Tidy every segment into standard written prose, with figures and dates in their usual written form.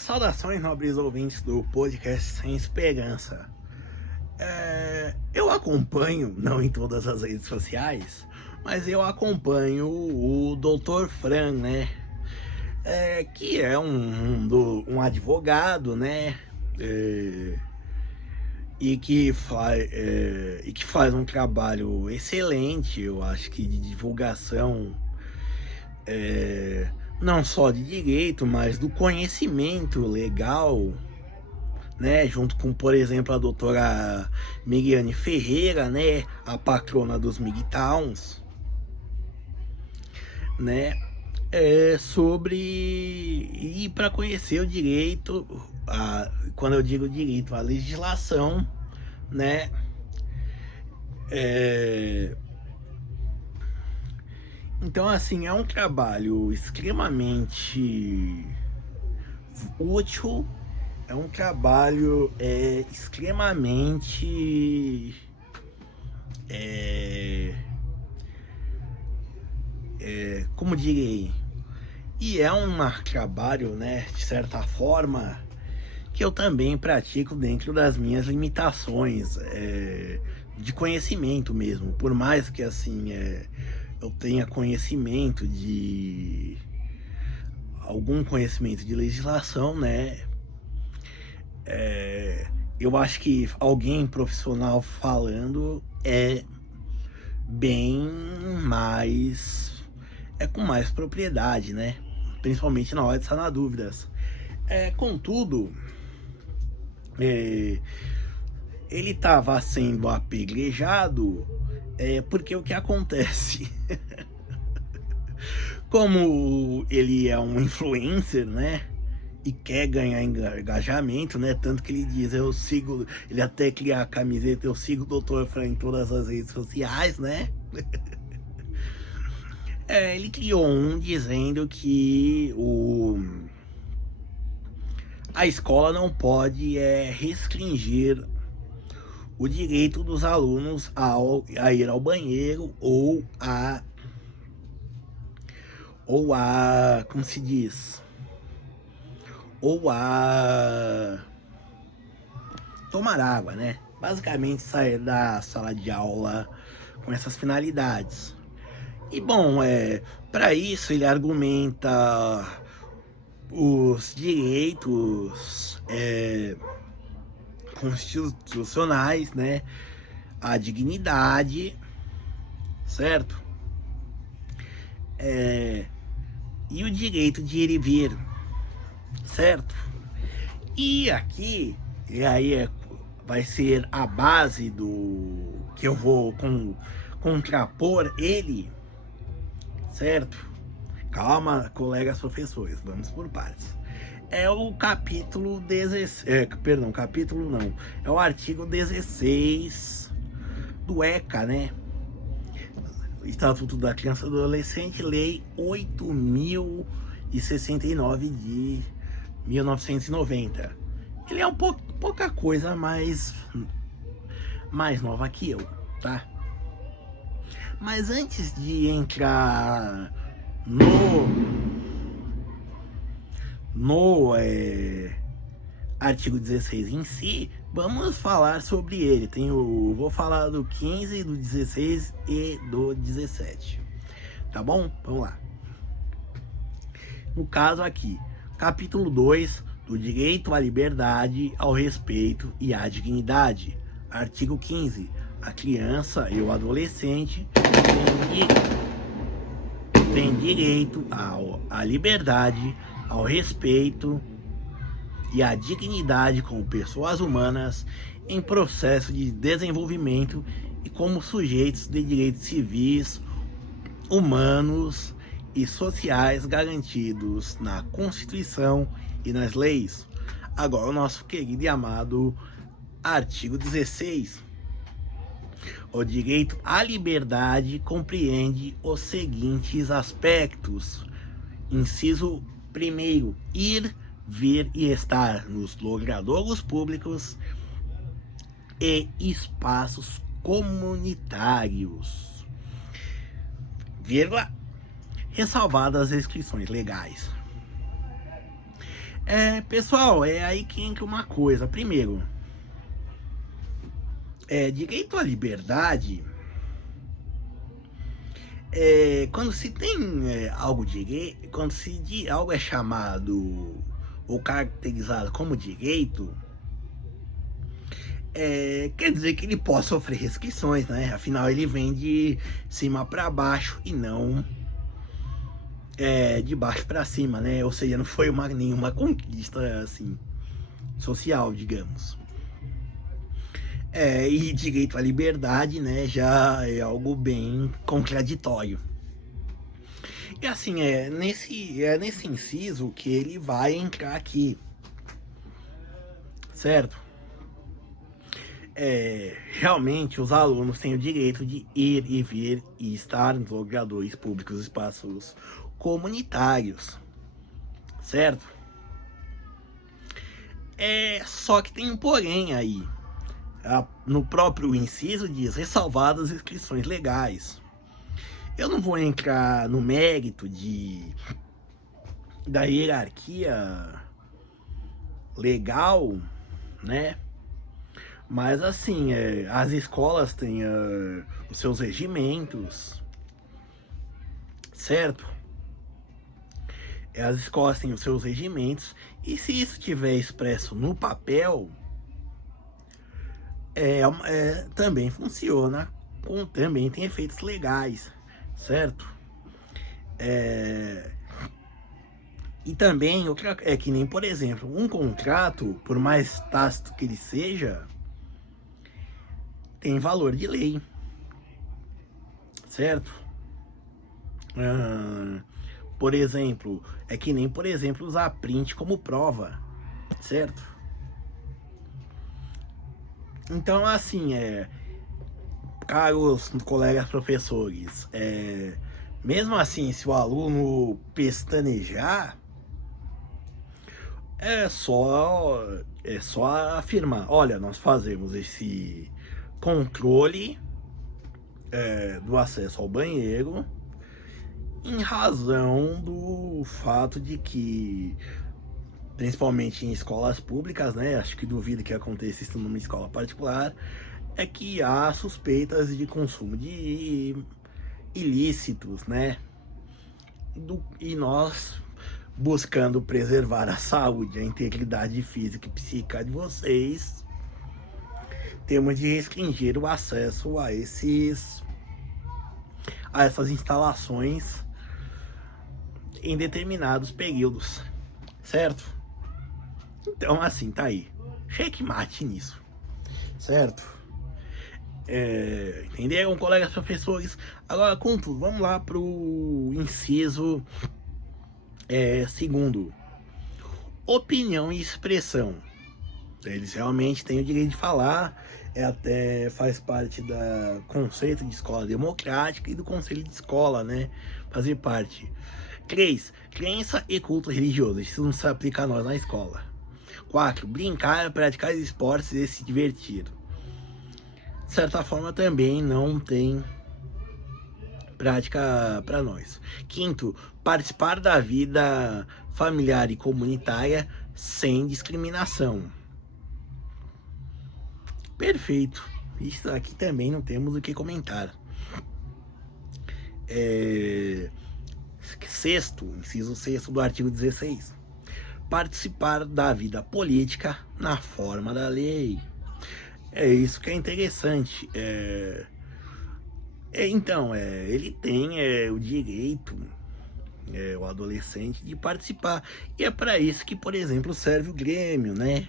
Saudações, nobres ouvintes do podcast Sem Esperança. Eu acompanho, não em todas as redes sociais, mas eu acompanho o Dr. Fran, né? Que é um advogado, né? E que faz um trabalho excelente, eu acho que de divulgação, não só de direito, mas do conhecimento legal, né? Junto com, por exemplo, a doutora Miriane Ferreira, né? A patrona dos MGTOWs, né? E para conhecer o direito, quando eu digo direito, a legislação, né? Então, assim, é um trabalho extremamente útil, é um trabalho extremamente como direi, e é um trabalho, né, de certa forma, que eu também pratico dentro das minhas limitações de conhecimento mesmo. Por mais que assim eu tenha algum conhecimento de legislação, né? Eu acho que alguém profissional falando é bem mais, com mais propriedade, né? Principalmente na hora de sanar dúvidas. Contudo, ele estava sendo apedrejado porque o que acontece? Como ele é um influencer, né? E quer ganhar engajamento, né? Tanto que ele diz, ele até cria a camiseta, eu sigo o Dr. Fran em todas as redes sociais, né? Ele criou dizendo que a escola não pode restringir o direito dos alunos a ir ao banheiro ou como se diz? Ou a tomar água, né? Basicamente sair da sala de aula com essas finalidades. E bom, para isso ele argumenta os direitos constitucionais, né? A dignidade, certo? E o direito de ir e vir, certo? E aqui, vai ser a base do que eu vou contrapor ele, certo? Calma, colegas professores, vamos por partes. É o capítulo 16, capítulo não, é o artigo 16 do ECA, né? Estatuto da Criança e do Adolescente, Lei 8.069 de 1990. Ele é pouca coisa mais nova que eu, tá? Mas antes de entrar no artigo 16 em si, vamos falar sobre ele. Vou falar do 15, do 16 e do 17. Tá bom? Vamos lá. No caso aqui, capítulo 2, do direito à liberdade, ao respeito e à dignidade. Artigo 15. A criança e o adolescente têm direito à liberdade, ao respeito e à dignidade como pessoas humanas em processo de desenvolvimento e como sujeitos de direitos civis, humanos e sociais garantidos na Constituição e nas leis. Agora o nosso querido e amado artigo 16. O direito à liberdade compreende os seguintes aspectos. Inciso 1º, ir, vir e estar nos logradouros públicos e espaços comunitários, vírgula, ressalvadas as restrições legais. Pessoal, é aí que entra uma coisa. Primeiro, direito à liberdade, quando se tem algo direito, quando algo é chamado ou caracterizado como direito, quer dizer que ele pode sofrer restrições, né? Afinal, ele vem de cima para baixo e não de baixo para cima, né? Ou seja, não foi nenhuma conquista assim social, digamos. E direito à liberdade, né, já é algo bem contraditório. E assim, nesse inciso que ele vai entrar aqui, certo? Realmente os alunos têm o direito de ir e vir e estar nos logradouros públicos, espaços comunitários, certo? Só que tem um porém aí. No próprio inciso diz, ressalvadas as inscrições legais. Eu não vou entrar no mérito da hierarquia legal, né? Mas assim, as escolas têm os seus regimentos, certo? As escolas têm os seus regimentos, e se isso estiver expresso no papel, também funciona, também tem efeitos legais, certo? E também, que nem, por exemplo, um contrato, por mais tácito que ele seja, tem valor de lei, certo? Por exemplo, que nem, por exemplo, usar print como prova, certo? Então, assim, caros colegas professores, mesmo assim, se o aluno pestanejar, é só afirmar, olha, nós fazemos esse controle do acesso ao banheiro em razão do fato de que, principalmente em escolas públicas, né, acho que duvido que aconteça isso numa escola particular, que há suspeitas de consumo de ilícitos, né, e nós, buscando preservar a saúde, a integridade física e psíquica de vocês, temos de restringir o acesso a essas instalações em determinados períodos, certo? Então, assim, tá aí, checkmate nisso, certo? Entenderam, colegas professores? Agora, contudo, vamos lá pro inciso segundo, opinião e expressão. Eles realmente têm o direito de falar, até faz parte do conceito de escola democrática e do conselho de escola, né? Fazer parte. 3. Crença e culto religioso. Isso não se aplica a nós na escola. 4. Brincar, praticar esportes e se divertir. De certa forma também não tem prática para nós. 5. Participar da vida familiar e comunitária sem discriminação. Perfeito. Isso aqui também não temos o que comentar. 6º, inciso 6º do artigo 16. Participar da vida política na forma da lei. Isso que é interessante. Então, ele tem o direito, o adolescente, de participar. E é para isso que, por exemplo, serve o Grêmio, né?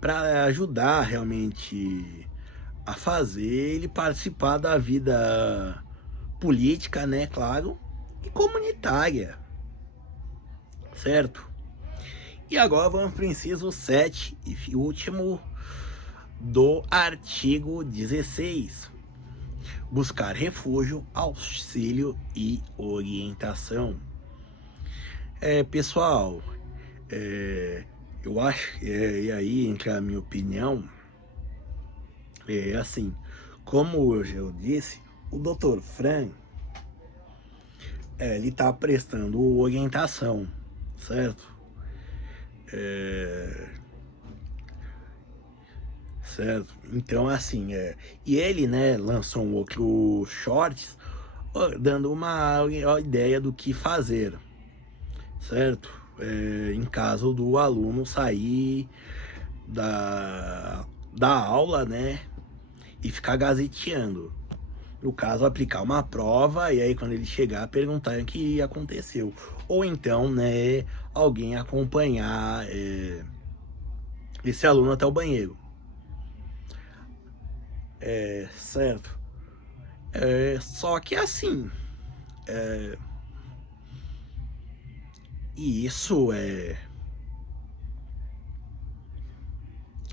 Para ajudar realmente a fazer ele participar da vida política, né, claro, e comunitária, certo? E agora vamos para o inciso 7 e último do artigo 16. Buscar refúgio, auxílio e orientação. Pessoal, eu acho, e aí entra a minha opinião, assim, como eu disse, o Dr. Fran, ele tá prestando orientação, certo? Certo? Então, assim, e ele, né, lançou um outro shorts dando uma ideia do que fazer, certo? Em caso do aluno sair da aula, né, e ficar gazeteando. No caso, aplicar uma prova e aí quando ele chegar, perguntar o que aconteceu. Ou então, né, alguém acompanhar esse aluno até o banheiro. Certo? Só que assim, e isso é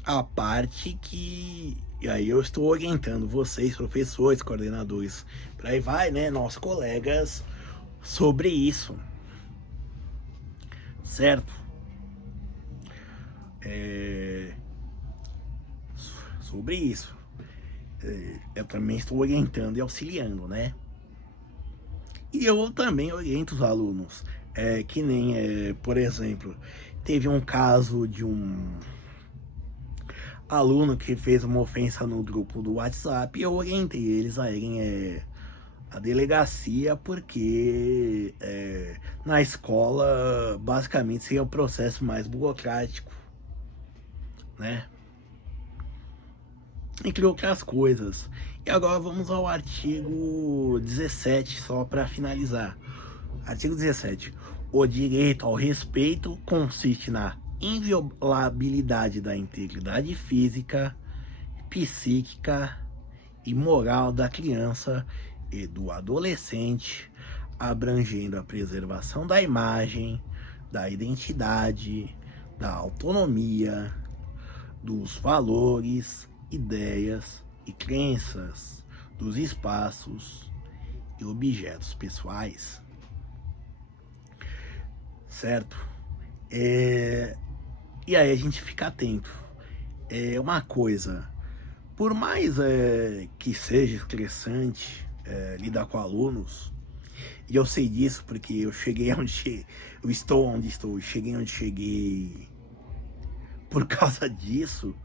a parte que... E aí eu estou orientando vocês, professores, coordenadores, para aí vai, né, nossos colegas, sobre isso, certo? Sobre isso. Eu também estou orientando e auxiliando, né? E eu também oriento os alunos. Que nem, por exemplo, teve um caso de um aluno que fez uma ofensa no grupo do WhatsApp e eu orientei eles a irem à delegacia porque na escola basicamente seria o processo mais burocrático, né? Entre outras coisas. E agora vamos ao artigo 17, só para finalizar. Artigo 17. O direito ao respeito consiste na inviolabilidade da integridade física, psíquica e moral da criança e do adolescente, abrangendo a preservação da imagem, da identidade, da autonomia, dos valores, ideias e crenças, dos espaços e objetos pessoais. Certo? E aí a gente fica atento. Uma coisa, por mais que seja estressante lidar com alunos, e eu sei disso porque eu cheguei onde eu estou onde estou, cheguei onde cheguei por causa disso,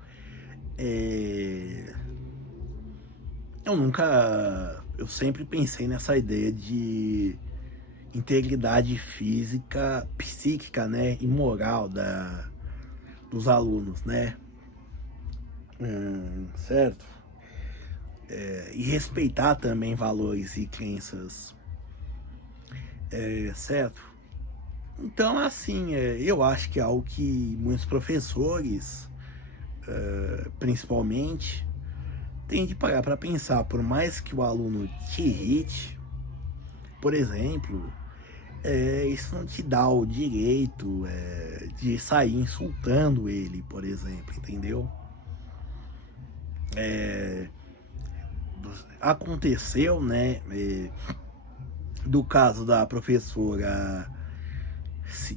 eu sempre pensei nessa ideia de integridade física, psíquica, né, e moral dos alunos, né, certo? E respeitar também valores e crenças, certo? Então, assim, eu acho que é algo que muitos professores, principalmente, tem de parar para pensar. Por mais que o aluno te irrite, por exemplo, isso não te dá o direito de sair insultando ele, por exemplo, entendeu? Aconteceu, né, do caso da professora,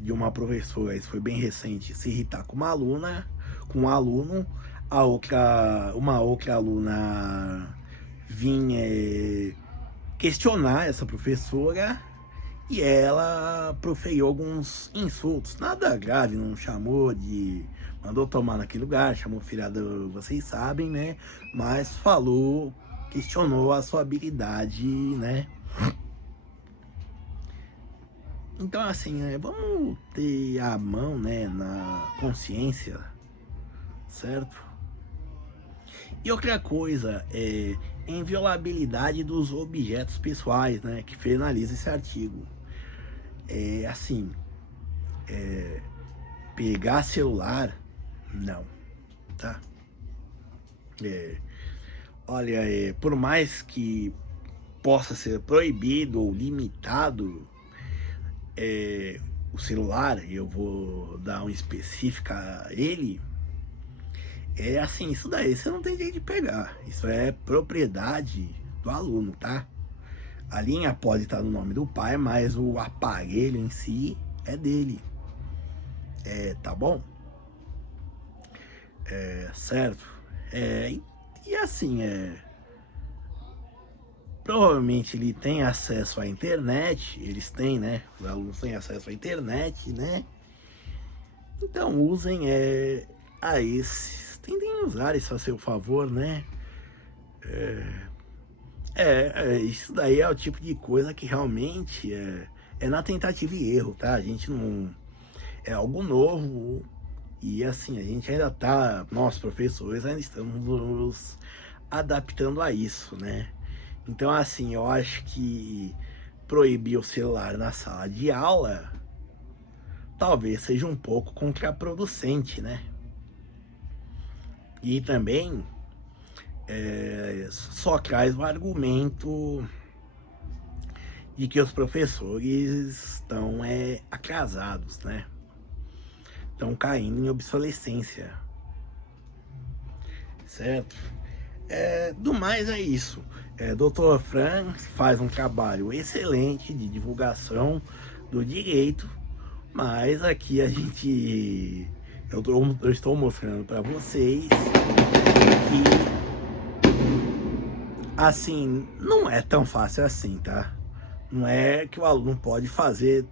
de uma professora, isso foi bem recente, se irritar com uma aluna, com um aluno, uma outra aluna vinha questionar essa professora e ela proferiu alguns insultos, nada grave, não chamou de... mandou tomar naquele lugar, chamou filhada, vocês sabem, né? Mas falou, questionou a sua habilidade, né? Então, assim, vamos ter a mão, né, na consciência, certo? E outra coisa, inviolabilidade dos objetos pessoais, né, que finaliza esse artigo. Assim, pegar celular, não, tá? Olha, por mais que possa ser proibido ou limitado o celular, eu vou dar um específico a ele, assim, isso daí você não tem jeito de pegar, isso é propriedade do aluno, tá? A linha pode estar no nome do pai, mas o aparelho em si é dele, tá bom? Certo? E assim, provavelmente ele tem acesso à internet, eles têm, né? Os alunos têm acesso à internet, né? Então usem tentem usar isso a seu favor, né? Isso daí é o tipo de coisa que realmente é na tentativa e erro, tá? A gente não... É algo novo e assim, a gente ainda tá... Nós, professores, ainda estamos nos adaptando a isso, né? Então, assim, eu acho que proibir o celular na sala de aula talvez seja um pouco contraproducente, né? E também só traz o argumento de que os professores estão atrasados, né? Estão caindo em obsolescência, certo? Do mais é isso. Dr. Fran faz um trabalho excelente de divulgação do direito, mas aqui eu estou mostrando para vocês que assim, não é tão fácil assim, tá? Não é que o aluno pode fazer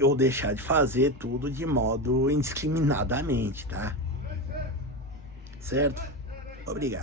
ou deixar de fazer tudo de modo indiscriminadamente, tá? Certo? Obrigado.